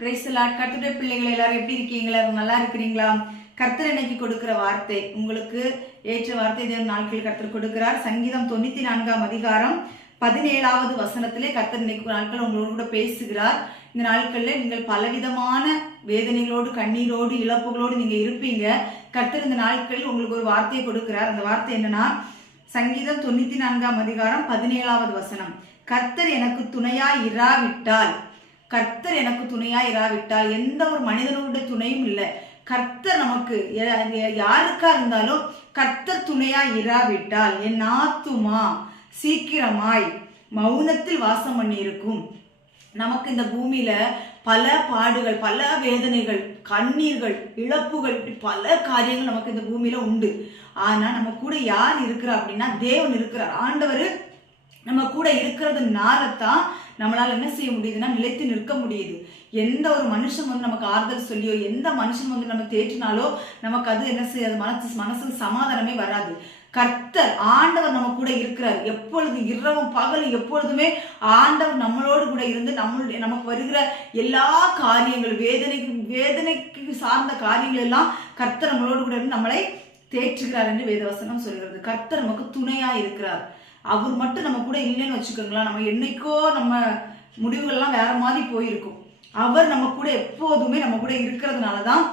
பிரைசலாட் கர்த்தருடைய பிள்ளைகள் எல்லாரும் எப்படி இருக்கீங்களா நல்லா இருக்கிறீங்களா? கர்த்தர் இன்னைக்கு கொடுக்கிற வார்த்தை உங்களுக்கு ஏற்ற வார்த்தை தேவன் நாட்கள் கர்த்தர் கொடுக்கிறார். சங்கீதம் தொண்ணூத்தி நான்காம் அதிகாரம் பதினேழாவது வசனத்திலே கர்த்தர் இன்னைக்கு நாட்கள் உங்களோடு கூட பேசுகிறார். இந்த நாட்களில் நீங்கள் பலவிதமான வேதனைகளோடு கண்ணீரோடு இழப்புகளோடு நீங்க இருப்பீங்க. கர்த்தர் இந்த நாட்களில் உங்களுக்கு ஒரு வார்த்தையை கொடுக்கிறார். அந்த வார்த்தை என்னன்னா சங்கீதம் தொண்ணூத்தி நான்காம் அதிகாரம் பதினேழாவது வசனம். கர்த்தர் எனக்கு துணையா இராவிட்டால் கர்த்தர் எனக்கு துணையா இராவிட்டால் எந்த ஒரு மனிதனுடைய துணையும் இல்லை. கர்த்தர் நமக்கு யாருக்கா இருந்தாலும் கர்த்தர் துணையா இராவிட்டால் என் ஆத்துமா சீக்கிரமாய் மௌனத்தில் வாசம் பண்ணி இருக்கும் நமக்கு இந்த பூமியில பல பாடுகள் பல வேதனைகள் கண்ணீர்கள் இழப்புகள் இப்படி பல காரியங்கள் நமக்கு இந்த பூமியில உண்டு. ஆனா நம்ம கூட யார் இருக்கிறா அப்படின்னா தேவன் இருக்கிறார். ஆண்டவர் நம்ம கூட இருக்கிறதுனால தான் நம்மளால் என்ன செய்ய முடியுதுன்னா நிலைத்து நிற்க முடியுது. எந்த ஒரு மனுஷன் வந்து நமக்கு ஆறுதல் சொல்லியோ எந்த மனுஷன் வந்து நம்ம தேற்றினாலோ நமக்கு அது என்ன செய்யாது? மனசு மனசுக்கு சமாதானமே வராது. கர்த்தர் ஆண்டவர் நம்ம கூட இருக்கிறார். எப்பொழுது இரவும் பகலும் எப்பொழுதுமே ஆண்டவர் நம்மளோடு கூட இருந்து நம்மளுடைய நமக்கு வருகிற எல்லா காரியங்கள் வேதனைக்கு வேதனைக்கு சார்ந்த காரியங்கள் எல்லாம் கர்த்தர் நம்மளோடு கூட இருந்து நம்மளை தேற்றுகிறார் என்று வேதவசனம் சொல்கிறது. கர்த்தர் நமக்கு துணையா இருக்கிறார். அவர் மட்டும் நம்ம கூட இல்லைன்னு வச்சுக்கோங்களேன். நம்ம என்னைக்கோ நம்ம முடிவுகள்லாம் வேற மாதிரி போயிருக்கும். அவர் நம்ம கூட எப்போதுமே நம்ம கூட இருக்கிறதுனால தான்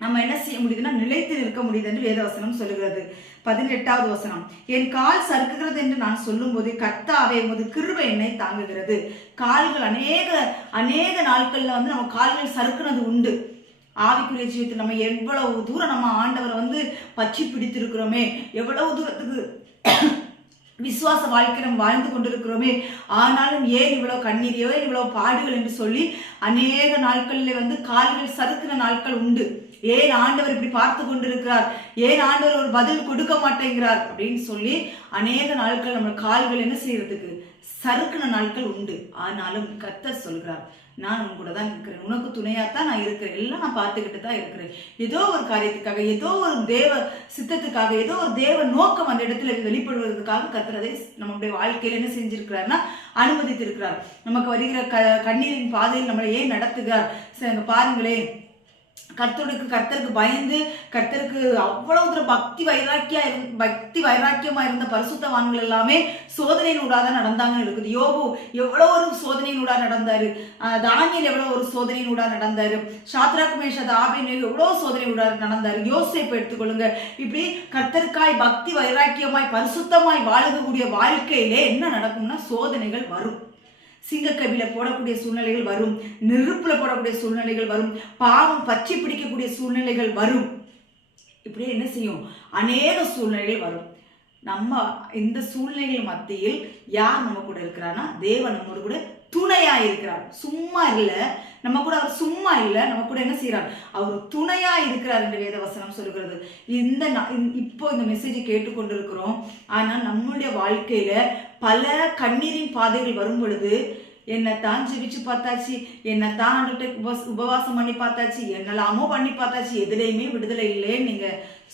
நம்ம என்ன செய்ய முடியுதுன்னா நிலைத்து நிற்க முடியுது என்று வேதவசனம் சொல்லுகிறது. பதினெட்டாவது வசனம். என் கால் சறுக்குகிறது என்று நான் சொல்லும்போது கத்தாவே உமது கிருபை என்னை தாங்குகிறது. கால்கள் அநேக அநேக நாட்கள்ல வந்து நம்ம கால்கள் சறுக்குனது உண்டு. ஆவிக்குரிய ஜீவத்தில் நம்ம எவ்வளவு தூரம் நம்ம ஆண்டவரை வந்து பச்சி பிடித்திருக்கிறோமே எவ்வளவு தூரத்துக்கு விசுவாச வாழ்க்கை நம்ம வாழ்ந்து கொண்டிருக்கிறோமே. ஆனாலும் ஏன் இவ்வளோ கண்ணீரையோ இவ்வளோ பாடுகள் என்று சொல்லி அநேக நாட்களில் வந்து கால்கள் சறுக்கிற நாட்கள் உண்டு. ஏன் ஆண்டவர் இப்படி பார்த்து கொண்டிருக்கிறார்? ஏன் ஆண்டவர் ஒரு பதில் கொடுக்க மாட்டேங்கிறார்? அப்படின்னு சொல்லி அநேக நாட்கள் நம்ம கால்கள் என்ன செய்யறதுக்கு? சறுக்கின நாட்கள் உண்டு. ஆனாலும் கத்தர் சொல்கிறார் நான் உன் கூட தான் இருக்கிறேன். உனக்கு துணையாக தான் நான் இருக்கிறேன். எல்லாம் நான் பார்த்துக்கிட்டு தான் இருக்கிறேன். ஏதோ ஒரு காரியத்துக்காக ஏதோ ஒரு தேவ சித்தத்துக்காக ஏதோ ஒரு தேவ நோக்கம் அந்த இடத்துல வெளிப்படுவதற்காக கத்துறதை நம்மளுடைய வாழ்க்கையில் என்ன செஞ்சிருக்கிறார்னா அனுமதித்திருக்கிறார். நமக்கு வருகிற க கண்ணீரின் பாதையில் நம்மளை ஏன் நடத்துகிறார்? சரி, பாருங்களேன். கர்த்தருக்கு கர்த்தருக்கு பயந்து கர்த்தருக்கு அவ்வளவு தூரம் பக்தி வைராக்கியா இரு பக்தி வைராக்கியமா இருந்த பரிசுத்தவான்கள் எல்லாமே சோதனையினூடாக தான் நடந்தாங்கன்னு இருக்குது. யோபு எவ்வளோ ஒரு சோதனையினூடா நடந்தாரு. தானியல் எவ்வளோ ஒரு சோதனையினூடா நடந்தாரு. சாத்ராக் மேஷத் ஆபேன் எவ்வளோ சோதனையினூடா நடந்தாரு. யோசேப்பு எடுத்துக்கொள்ளுங்க. இப்படி கர்த்தருக்காய் பக்தி வைராக்கியமாய் பரிசுத்தமாய் வாழக்கூடிய வாழ்க்கையிலே என்ன நடக்கும்னா சோதனைகள் வரும். சிங்கக்கவில போடக்கூடிய சூழ்நிலைகள் வரும். நெருப்புல போடக்கூடிய சூழ்நிலைகள் வரும். பாவம் பச்சை பிடிக்கக்கூடிய சூழ்நிலைகள் வரும். இப்படியே என்ன செய்யும்? அநேக சூழ்நிலைகள் வரும். நம்ம இந்த சூழ்நிலைகள் மத்தியில் யார் நம்ம கூட இருக்கிறான்னா தேவன் நம்மோடு கூட துணையா இருக்கிறார். சும்மா இல்லை. நம்ம கூட அவர் சும்மா இல்லை நம்ம கூட என்ன செய்யறார் அவர் துணையா இருக்கிறார் என்று வேதவசனம் சொல்கிறது இந்த இந்த- இப்போ இந்த மெசேஜ் கேட்டுக்கொண்டிருக்கிறோம். ஆனா நம்மளுடைய வாழ்க்கையில பல கண்ணீரின் பாதைகள் வரும் பொழுது என்னை தான் ஜெபிச்சு பார்த்தாச்சு என்னை தான் ஆண்டுகிட்ட உபவாச உபவாசம் பண்ணி பார்த்தாச்சு என்னெல்லாமோ பண்ணி பார்த்தாச்சு எதுலேயுமே விடுதலை இல்லைன்னு நீங்க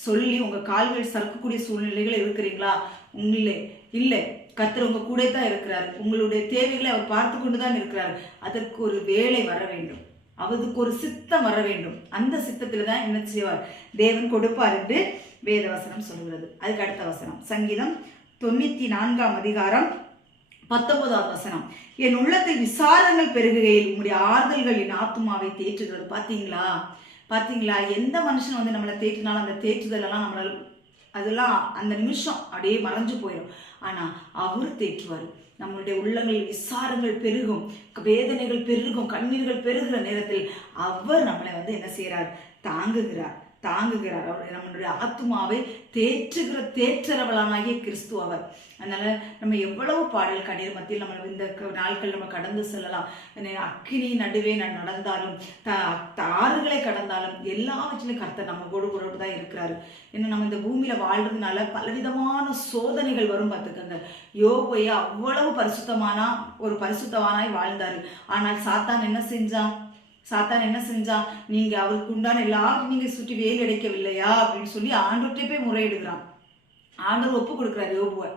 சொல்லி உங்க கால்கள் சறுக்கக்கூடிய சூழ்நிலைகள் இருக்கிறீங்களா? உங்களே இல்லை. கத்தர் உங்க கூட தான் இருக்கிறார். உங்களுடைய தேவைகளை அவர் பார்த்து கொண்டு தான் இருக்கிறார். அதற்கு ஒரு வேலை வர வேண்டும். அவருக்கு ஒரு சித்தம் வர வேண்டும். அந்த சித்தத்துல தான் என்ன செய்வார்? தேவன் கொடுப்பார் என்று வேதவசனம் சொல்கிறது. அதுக்கு அடுத்த வசனம். சங்கீதம் தொண்ணூத்தி நான்காம் அதிகாரம் பத்தொன்பதாவது வசனம். என் உள்ளத்தில் விசாரங்கள் பெருகுகையில் உங்களுடைய ஆறுதல்கள் என் ஆத்துமாவை தேற்றுகிறது. பார்த்தீங்களா? பார்த்தீங்களா? எந்த மனுஷன் வந்து நம்மளை தேற்றினாலும் அந்த தேற்றுதல் எல்லாம் நம்மளால் அதெல்லாம் அந்த நிமிஷம் அப்படியே மறைஞ்சு போயிடும். ஆனால் அவர் தேற்றுவார் நம்மளுடைய உள்ளங்களில் விசாரங்கள் பெருகும் வேதனைகள் பெருகும் கண்ணீர்கள் பெருகிற நேரத்தில் அவர் நம்மளை வந்து என்ன செய்கிறார் தாங்குகிறார். தாங்குகிறார் அவர். நம்மளுடைய ஆத்மாவை தேற்றுகிற தேற்றரவளானாகிய கிறிஸ்து அவர். அதனால நம்ம எவ்வளவு பாடல் கண்ணீர் மத்தியில் நம்ம இந்த க- நாட்கள் நம்ம கடந்து செல்லலாம். அக்கினி நடுவே நான் நடந்தாலும் த தாறுகளை ஆறுகளை கடந்தாலும் எல்லாவற்றிலும் கர்த்தர் நம்ம கூட கூட தான் இருக்கிறாரு. ஏன்னா நம்ம இந்த பூமியில வாழ்றதுனால பலவிதமான சோதனைகள் வரும் பார்த்துக்கோங்க. யோகையா அவ்வளவு பரிசுத்தமானா ஒரு பரிசுத்தவானாய் வாழ்ந்தாரு. ஆனால் சாத்தான் என்ன செஞ்சான்? சாத்தான் என்ன செஞ்சான் நீங்க அவருக்கு உண்டான எல்லாரும் நீங்க சுற்றி வேலி அடைக்கவில்லையா? அப்படின்னு சொல்லி ஆண்டோட்டே போய் முறையிடுகிறான். ஆண்டவர் ஒப்பு கொடுக்குறாரு யோபுவை.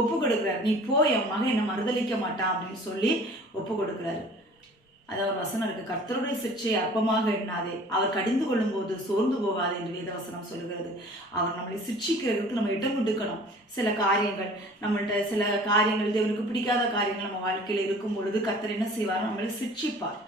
ஒப்பு கொடுக்குறாரு. நீ போ என் மகன் என்னை மறுதளிக்க மாட்டான் அப்படின்னு சொல்லி ஒப்பு கொடுக்குறாரு. அது ஒரு வசனம் இருக்கு. கர்த்தருடைய சிற்சையை அற்பமாக எண்ணாதே. அவர் கடிந்து கொள்ளும் போது சோர்ந்து போகாதே என்று வேதவசனம் சொல்லுகிறது. அவர் நம்மளை சிக்ஷிக்கிறதுக்கு நம்ம இடம் கொடுக்கணும். சில காரியங்கள் நம்மள்ட்ட சில காரியங்கள் தேவனுக்கு பிடிக்காத காரியங்கள் நம்ம வாழ்க்கையில் இருக்கும் பொழுது கர்த்தர் என்ன செய்வார்? நம்மளை சிக்ஷிப்பார்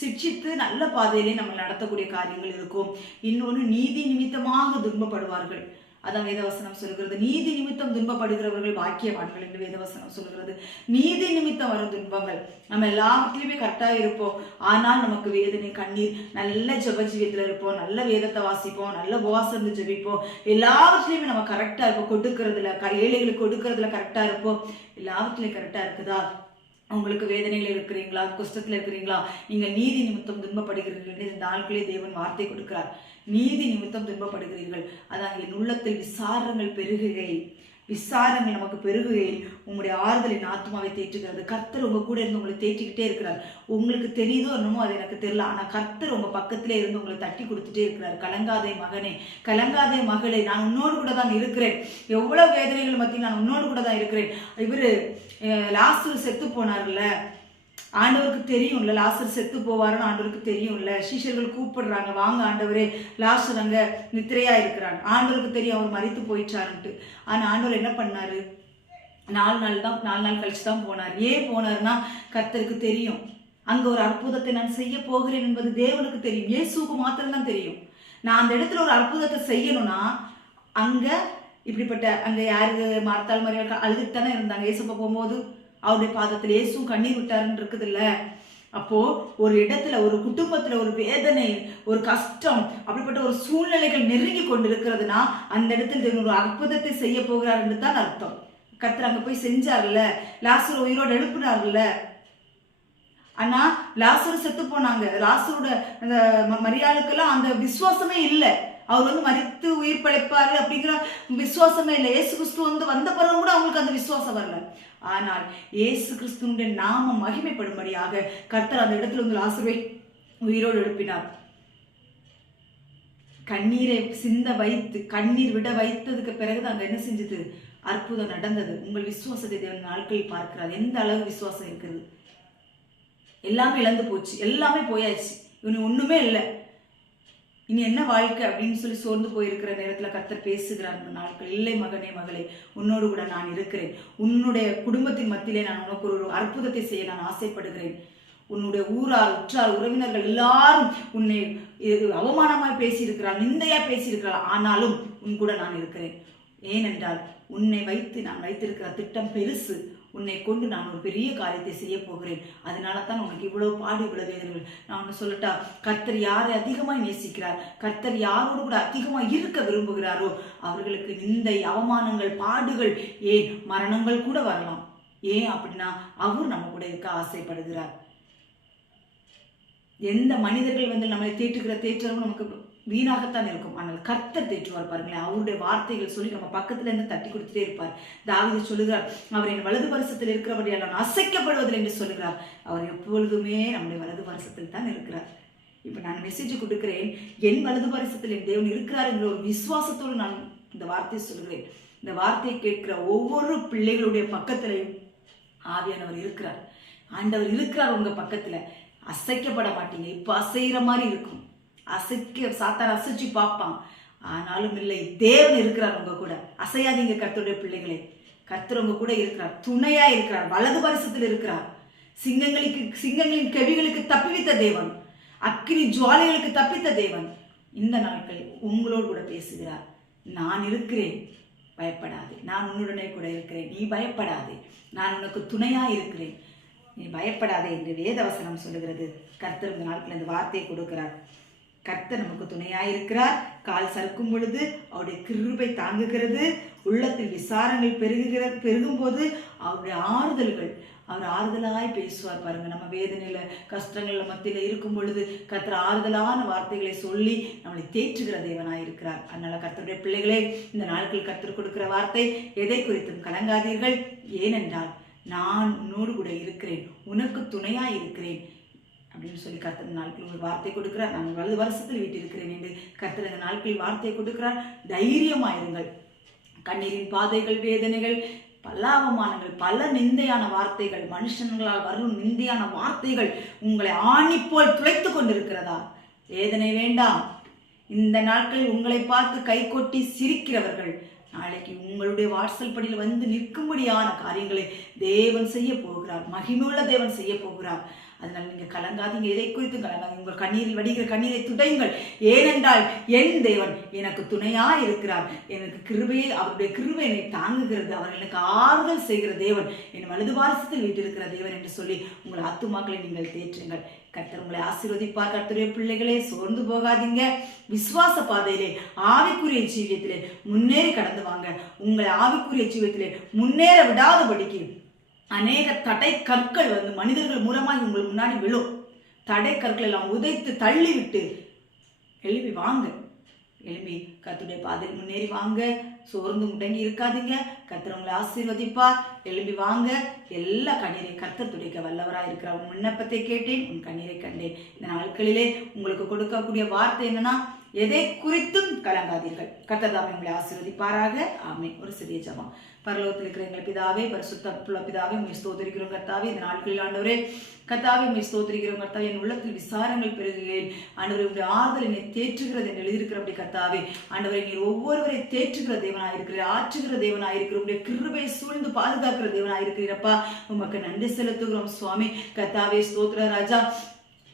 சிக்ஷித்து நல்ல பாதையிலே நம்ம நடத்தக்கூடிய காரியங்கள் இருக்கும். இன்னொன்று நீதி நிமித்தமாக துன்பப்படுவார்கள். அதான் வேதவசனம் சொல்கிறது. நீதி நிமித்தம் துன்பப்படுகிறவர்கள் பாக்கியவான்கள் என்று வேதவசனம் சொல்கிறது. நீதி நிமித்தம் வரும் துன்பங்கள். நம்ம எல்லாத்துலேயுமே கரெக்டாக இருப்போம். ஆனால் நமக்கு வேதனை கண்ணீர் நல்ல ஜெப ஜீவியத்தில் இருப்போம். நல்ல வேதத்தை வாசிப்போம். நல்ல உபவாசம் இருந்து ஜெபிப்போம். எல்லாவற்றிலையுமே நம்ம கரெக்டாக இருப்போம். கொடுக்கறதுல ஏழைகளுக்கு கொடுக்கறதுல கரெக்டாக இருப்போம். எல்லாத்துலேயும் கரெக்டாக இருக்குதா? உங்களுக்கு வேதனையில் இருக்கிறீங்களா? கஷ்டத்தில் இருக்கிறீங்களா? நீங்கள் நீதி நிமித்தம் துன்பப்படுகிறீர்கள் இந்த நாட்களே தேவன் வார்த்தை கொடுக்கிறார். நீதி நிமித்தம் துன்பப்படுகிறீர்கள். அதான் என் உள்ளத்தில் விசாரங்கள் பெருகுகை விசாரங்கள் நமக்கு பெருகுகையில் உங்களுடைய ஆறுதலின் ஆத்மாவை தேற்றுகிறது. கர்த்தர் உங்கள் கூட இருந்து உங்களை தேற்றிக்கிட்டே இருக்கிறார். உங்களுக்கு தெரியுதோ என்னமோ அது எனக்கு தெரியல. ஆனால் கர்த்தர் உங்கள் பக்கத்திலே இருந்து உங்களை தட்டி கொடுத்துட்டே இருக்கிறார். கலங்காதே மகனே கலங்காதே மகளே நான் உன்னோடு கூட தான் இருக்கிறேன். எவ்வளோ வேதனைகள் மத்தியில் நான் உன்னோடு கூட தான் இருக்கிறேன். இவர் லாஸ்ட் செத்து போனார்ல. ஆண்டவருக்கு தெரியும்ல லாஸ்டர் செத்து போவாருன்னு ஆண்டவருக்கு தெரியும்ல. சீஷர்கள் கூப்பிடுறாங்க வாங்க ஆண்டவரே லாஸ்டர் அங்க நித்திரையா இருக்கிறான். ஆண்டவருக்கு தெரியும் அவர் மறித்து போயிட்டாருன்ட்டு. ஆனா ஆண்டவர் என்ன பண்ணாரு? நாலு நாள் தான் நாலு நாள் கழிச்சு தான் போனார். ஏன் போனார்னா கர்த்தருக்கு தெரியும். அங்க ஒரு அற்புதத்தை நான் செய்ய போகிறேன் என்பது தேவனுக்கு தெரியும். இயேசுக்கு மாத்திரம்தான் தெரியும். நான் அந்த இடத்துல ஒரு அற்புதத்தை செய்யணும்னா அங்க இப்படிப்பட்ட அங்க யாருக்கு மார்த்தாள் மரியாதை அழுதுட்டு தானே இருந்தாங்க. இயேசுப்பா போகும்போது அவருடைய பாதத்தில் இயேசும் கண்ணீர் விட்டாருன்னு இருக்குது இல்லை அப்போ ஒரு இடத்துல ஒரு குடும்பத்துல ஒரு வேதனை ஒரு கஷ்டம் அப்படிப்பட்ட ஒரு சூழ்நிலைகள் நெருங்கி கொண்டிருக்கிறதுனா அந்த இடத்துல ஒரு அற்புதத்தை செய்ய போகிறாருன்னு தான் அர்த்தம். கர்த்தர் அங்க போய் செஞ்சார்ல லாசர் உயிரோடு எழுப்புனார்ல ஆனா லாசர் செத்து போனாங்க. லாசரோட அந்த ம- மரியாளுக்கெல்லாம் அந்த விசுவாசமே இல்லை. அவர் வந்து மறித்து உயிர் பிழைப்பாரு அப்படிங்கிற விசுவாசமே இல்லை. ஏசு கிறிஸ்து வந்து வந்த பிறகு கூட அவங்களுக்கு அந்த விசுவாசம் வரல. ஆனால் இயேசு கிறிஸ்துனுடைய நாமம் மகிமைப்படும்படியாக கர்த்தர் அந்த இடத்துல உங்கள் லாசருவை உயிரோடு எழுப்பினார். கண்ணீரை சிந்த வைத்து கண்ணீர் விட வைத்ததுக்கு பிறகு அங்க என்ன செஞ்சது? அற்புதம் நடந்தது. உங்கள் விசுவாசத்தை தேவன் நாட்களில் பார்க்கிறார். எந்த அளவு விசுவாசம் இருக்கிறது? எல்லாமே இழந்து போச்சு. எல்லாமே போயாச்சு. இவனு ஒண்ணுமே இல்லை. இனி என்ன வாழ்க்கை அப்படின்னு சொல்லி சோர்ந்து போயிருக்கிற நேரத்தில் கத்தர் பேசுகிறார். நாட்கள் இல்லை மகனே மகளே உன்னோடு கூட நான் இருக்கிறேன். உன்னுடைய குடும்பத்தின் மத்தியிலே நான் உனக்கு ஒரு அற்புதத்தை செய்ய நான் ஆசைப்படுகிறேன். உன்னுடைய ஊரார் உற்றார் உறவினர்கள் எல்லாரும் உன்னை இது அவமானமாய் பேசியிருக்கிறார் நிந்தையா பேசியிருக்கிறார். ஆனாலும் உன் கூட நான் இருக்கிறேன். ஏனென்றால் உன்னை வைத்து நான் வைத்திருக்கிற திட்டம் பெருசு. உன்னை கொண்டு நான் ஒரு பெரிய காரியத்தை செய்ய போகிறேன். அதனால தான் உனக்கு இவ்வளவு பாடு இவ்வளவு வேதனைகள். நான் ஒன்று சொல்லட்டா கர்த்தர் யாரை அதிகமாக நேசிக்கிறார்? கர்த்தர் யாரோடு கூட அதிகமாக இருக்க விரும்புகிறாரோ அவர்களுக்கு நிந்தை அவமானங்கள் பாடுகள் ஏன் மரணங்கள் கூட வரலாம். ஏன் அப்படின்னா அவர் நம்ம கூட இருக்க ஆசைப்படுகிறார். எந்த மனிதர்கள் வந்து நம்மளை தேற்றுகிற தேற்றவும் நமக்கு வீணாகத்தான் இருக்கும். ஆனால் கர்த்தர் தேற்றுவார் பாருங்களேன். அவருடைய வார்த்தைகள் சொல்லி நம்ம பக்கத்துல இருந்து தட்டி கொடுத்துட்டே இருப்பார். தாவது சொல்லுகிறார் அவர் என் வலது வருஷத்தில் இருக்கிறபடியால் நான் அசைக்கப்படுவதில்லை என்று சொல்லுகிறார். அவர் எப்பொழுதுமே நம்முடைய வலது வருஷத்தில் தான் இருக்கிறார். இப்போ நான் மெசேஜ் கொடுக்கிறேன் என் வலது வருஷத்தில் என் தேவன் இருக்கிறார் என்ற ஒரு விசுவாசத்தோடு நான் இந்த வார்த்தையை சொல்கிறேன் இந்த வார்த்தையை கேட்கிற ஒவ்வொரு பிள்ளைகளுடைய பக்கத்திலையும் ஆவியானவர் இருக்கிறார். ஆண்டவர் இருக்கிறார் உங்க பக்கத்துல. அசைக்கப்பட மாட்டீங்க. இப்போ அசைகிற மாதிரி இருக்கும். அசைக்க சாத்தான் அசைச்சு பார்ப்பான். ஆனாலும் இல்லை தேவன் இருக்கிறார் உங்க கூட. அசையாதீங்க கர்த்தருடைய பிள்ளைகளை. கர்த்தர் உங்க கூட இருக்கிறார். துணையா இருக்கிறார். வலது பரிசத்தில் இருக்கிறார். சிங்கங்களுக்கு சிங்கங்களின் கெவிகளுக்கு தப்பிவித்த தேவன். அக்கினி ஜுவாலைகளுக்கு தப்பித்த தேவன். இந்த நாட்களில் உங்களோடு கூட பேசுகிறார். நான் இருக்கிறேன். பயப்படாதே. நான் உன்னுடனே கூட இருக்கிறேன். நீ பயப்படாதே. நான் உனக்கு துணையா இருக்கிறேன். நீ பயப்படாதே என்று வேதவசனம் சொல்லுகிறது. கர்த்தர் இந்த நாட்கள் இந்த வார்த்தையை கொடுக்கிறார். கர்த்தர் நமக்கு துணையாக இருக்கிறார் கால் சறுக்கும் பொழுது அவருடைய கிருபை தாங்குகிறது. உள்ளத்தில் விசாரங்கள் பெருகுகிற பெருகும்போது அவருடைய ஆறுதல்கள் அவர் ஆறுதலாய் பேசுவார் பாருங்க. நம்ம வேதனையில கஷ்டங்கள் மத்தியில இருக்கும் பொழுது கத்திர ஆறுதலான வார்த்தைகளை சொல்லி நம்மளை தேற்றுகிற தேவனாய் இருக்கிறார் அதனால கத்தருடைய பிள்ளைகளே இந்த நாட்கள் கர்த்தர் கொடுக்கிற வார்த்தை எதை குறித்தும் கலங்காதீர்கள். ஏனென்றால் நான் உன்னோடு கூட இருக்கிறேன். உனக்கு துணையாய் இருக்கிறேன் அப்படின்னு சொல்லி கர்த்தர் நாட்கள் ஒரு வார்த்தை கொடுக்கிறார். நான் வலது வருஷத்தில் வீட்டிருக்கிறேன் என்று கர்த்தர் இந்த நாட்களில் வார்த்தை கொடுக்கிறார். தைரியமாயிருங்கள். கண்ணீரின் பாதைகள் வேதனைகள் பல அவமானங்கள் பல நிந்தையான வார்த்தைகள் மனுஷங்களால் வரும் நிந்தையான வார்த்தைகள் உங்களை ஆணிப்போல் துளைத்து கொண்டிருக்கிறதா? வேதனை வேண்டாம். இந்த நாட்களில் உங்களை பார்த்து கைகொட்டி சிரிக்கிறவர்கள் நாளைக்கு உங்களுடைய வாட்சல் படியில் வந்து நிற்கும்படியான காரியங்களை தேவன் செய்ய போகிறார். மகிமையுள்ள தேவன் செய்ய போகிறார். அதனால் நீங்கள் கலங்காதீங்க. எதை குறித்து கலங்காதீங்க. உங்கள் கண்ணீரில் வடிகிற கண்ணீரை துடையுங்கள். ஏனென்றால் என் தேவன் எனக்கு துணையாக இருக்கிறார். எனக்கு கிருபையை அவருடைய கிருபை என்னை தாங்குகிறது. அவர் எனக்கு ஆறுதல் செய்கிற தேவன். என் வலது வாரசத்தில் வீட்டிருக்கிற தேவன் என்று சொல்லி உங்கள் ஆத்துமாக்களை நீங்கள் தேற்றுங்கள். கர்த்தர் உங்களை ஆசீர்வதிப்பார். கர்த்தருடைய பிள்ளைகளே சோர்ந்து போகாதீங்க. விசுவாச பாதையிலே ஆவிக்குரிய ஜீவியத்திலே முன்னேறி கடந்து வாங்க. உங்களை ஆவிக்குரிய ஜீவியத்திலே முன்னேற விடாதபடிக்கு அநேக தடை கற்கள் வந்து மனிதர்கள் மூலமாக உங்களுக்கு முன்னாடி விழும். தடை கற்கள் எல்லாம் உதைத்து தள்ளிவிட்டு எழுப்பி வாங்க. எழுப்பி கத்துடைய பாதையில் முன்னேறி வாங்க. சோர்ந்து முடங்கி இருக்காதீங்க. கர்த்தர் உங்களை ஆசீர்வதிப்பார். எழுப்பி வாங்க. எல்லா கண்ணீரை கத்தர் துடைக்க வல்லவராக இருக்கிறார் உன் விண்ணப்பத்தை கேட்டேன். உன் கண்ணீரை கண்டேன். இந்த நாட்களிலே உங்களுக்கு கொடுக்கக்கூடிய வார்த்தை என்னன்னா எதை குறித்தும் கலங்காதீர்கள். கர்த்தர் உங்களை ஆசீர்வதிப்பாராக. ஆமே ஒரு சிறிய ஜபம். பரலோகத்தில் இருக்கிற எங்கள் பிதாவே பரிசுத்த புள்ள பிதாவே உண்மை ஸ்தோதரிக்கிறோம் கர்த்தாவே. இந்த நாட்களில் ஆண்டவரே கத்தாவே உண்மை ஸ்தோத்திரிக்கிறோம் கர்த்தாவே. என் உள்ளத்தில் விசாரங்கள் பெருகுகிறேன் ஆண்டவரே உங்களுடைய ஆறுதல் என்னை தேற்றுகிறது என்று எழுதியிருக்கிறபடி கர்த்தாவே. ஆண்டவரை நீர் ஒவ்வொருவரை தேற்றுகிற தேவனாயிருக்கிறீர் ஆற்றுகிற தேவனாயிருக்கிற உடைய கிருபை சூழ்ந்து பாதுகாக்கிற தேவனாயிருக்கிறீரப்பா உமக்கு நன்றி செலுத்துகிறோம் சுவாமி. கத்தாவே ஸ்தோத்ர ராஜா.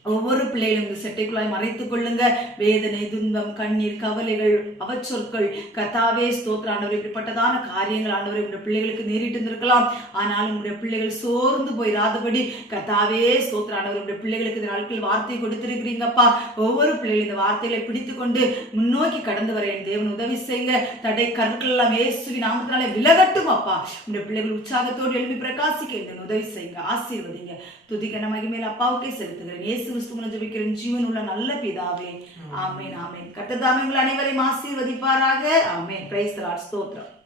ஒவ்வொரு பிள்ளைகளும் இந்த செட்டைக்குள்ளாய் மறைத்துக் கொள்ளுங்க. வேதனை துன்பம் கண்ணீர் கவலைகள் அவச்சொற்கள். கத்தாவே ஸ்தோத்திர ஆண்டவர் இப்படிப்பட்டதான காரியங்கள் ஆண்டவர் உங்களுடைய பிள்ளைகளுக்கு நேரிட்டு இருந்திருக்கலாம். ஆனாலும் உடைய பிள்ளைகள் சோர்ந்து போயிடாதபடி கத்தாவே ஸ்தோத்திர ஆண்டவர் உடைய பிள்ளைகளுக்கு இந்த நாட்கள் வார்த்தை கொடுத்திருக்கிறீங்கப்பா. ஒவ்வொரு பிள்ளைகளும் இந்த வார்த்தைகளை பிடித்து கொண்டு முன்னோக்கி கடந்து வர என் தேவன் உதவி செய்யுங்க. தடை கற்கள் எல்லாம் ஏசுவி நாமத்தினாலே விலகட்டும் அப்பா. உங்களுடைய பிள்ளைகள் உற்சாகத்தோடு எழுப்பி பிரகாசிக்க உதவி செய்யுங்க. ஆசீர்வதிங்க. துதிக்கன மகிமேல் அப்பாவுக்கே செலுத்துகிறேன். இயேசு கிறிஸ்துவனை ஜெபிக்கிறேன். ஜீவன் உள்ள நல்ல பிதாவே. ஆமேன் ஆமேன். கர்த்தர் தாமே உங்கள் அனைவரையும் ஆசீர்வதிப்பாராக. ஆமேன். பிரைஸ் ஸ்தோத்திரம்.